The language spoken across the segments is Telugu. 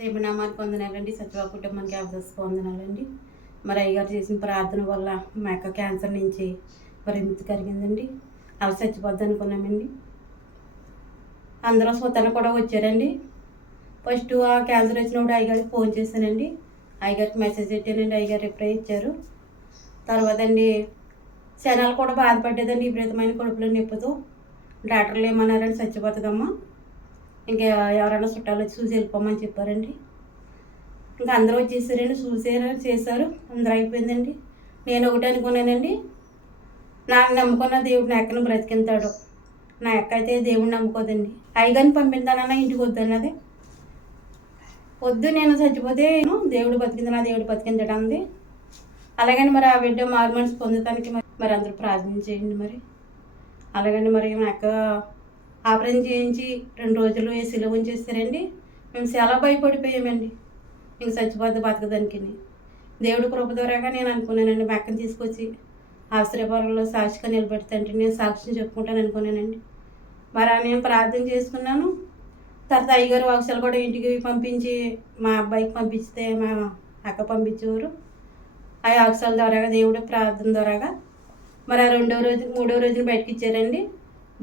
దేవుని నామానికి వందనాలండి. సచివ కుటుంబానికి అవకాశం వందనాలండి. మరి అయ్యగారు చేసిన ప్రార్థన వల్ల మా యొక్క క్యాన్సర్ నుంచి మరి విముక్తి కలిగిందండి. అలా చచ్చిపోద్ది అనుకున్నామండి. అందరూ స్వతలు కూడా వచ్చారండి. ఫస్ట్ ఆ క్యాన్సర్ వచ్చినప్పుడు అయ్యగారికి ఫోన్ చేశానండి. అయ్యగారికి మెసేజ్ పెట్టానండి. అయ్యగారు రిప్లై ఇచ్చారు. తర్వాత అండి శనాలు కూడా బాధపడ్డేదండి. విపరీతమైన కడుపులో నొప్పితో డాక్టర్లు ఏమన్నారండి, చచ్చిపోతుందమ్మా, ఇంకా ఎవరైనా చుట్టాలు వచ్చి చూసి వెళ్ళిపోమని చెప్పారండి. ఇంకా అందరూ వచ్చేసారండి, చూసారు, చేశారు, అందరూ అయిపోయిందండి. నేను ఒకటి అనుకున్నానండి, నాకు నమ్ముకున్న దేవుడు నా ఎక్కను బ్రతికింతాడు. నా ఎక్క అయితే దేవుడు నమ్ముకోదండి. అయ్యగారిని పంపిందానన్నా ఇంటికి వద్దన్నది. వద్దు, నేను చచ్చిపోతే దేవుడు బతికింది, నా దేవుడు బతికించడం అంది. అలాగని మరి ఆ బిడ్డ మారు మనసు పొందటానికి మరి అందరూ ప్రార్థన చేయండి. మరి అలాగని మరి మా అక్క ఆపరేషన్ చేయించి 2 రోజులు ఏసీలో ఉంచేస్తారండి. మేము చాలా భయపడిపోయామండి, ఇంక చచ్చిపోద్ది బతకదానికి. దేవుడి కృప ద్వారాగా నేను అనుకున్నానండి, మా అక్కని తీసుకొచ్చి ఆశ్రయపురంలో సాక్షిగా నిలబెడతాంటే నేను సాక్ష్యం చెప్పుకుంటాను అనుకున్నానండి. మరి నేను ప్రార్థన చేసుకున్నాను. తర్వాత అయ్యగారు వాక్సాలు కూడా ఇంటికి పంపించి మా అబ్బాయికి పంపిస్తే మా అక్క పంపించేవారు. ఆ వాక్సాల ద్వారాగా దేవుడి ప్రార్థన ద్వారాగా మరి ఆ 2వ రోజు 3వ రోజున బయటకు ఇచ్చారండి.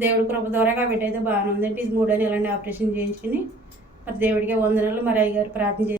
దేవుడి కృప ద్వారాగా బిడ్డ అయితే బాగానే ఉందండి. ఇది 3వ నెల ఆపరేషన్ చేయించుకుని మరి దేవుడికి వందనాలు. మరి అయ్యగారు ప్రార్థన చేసి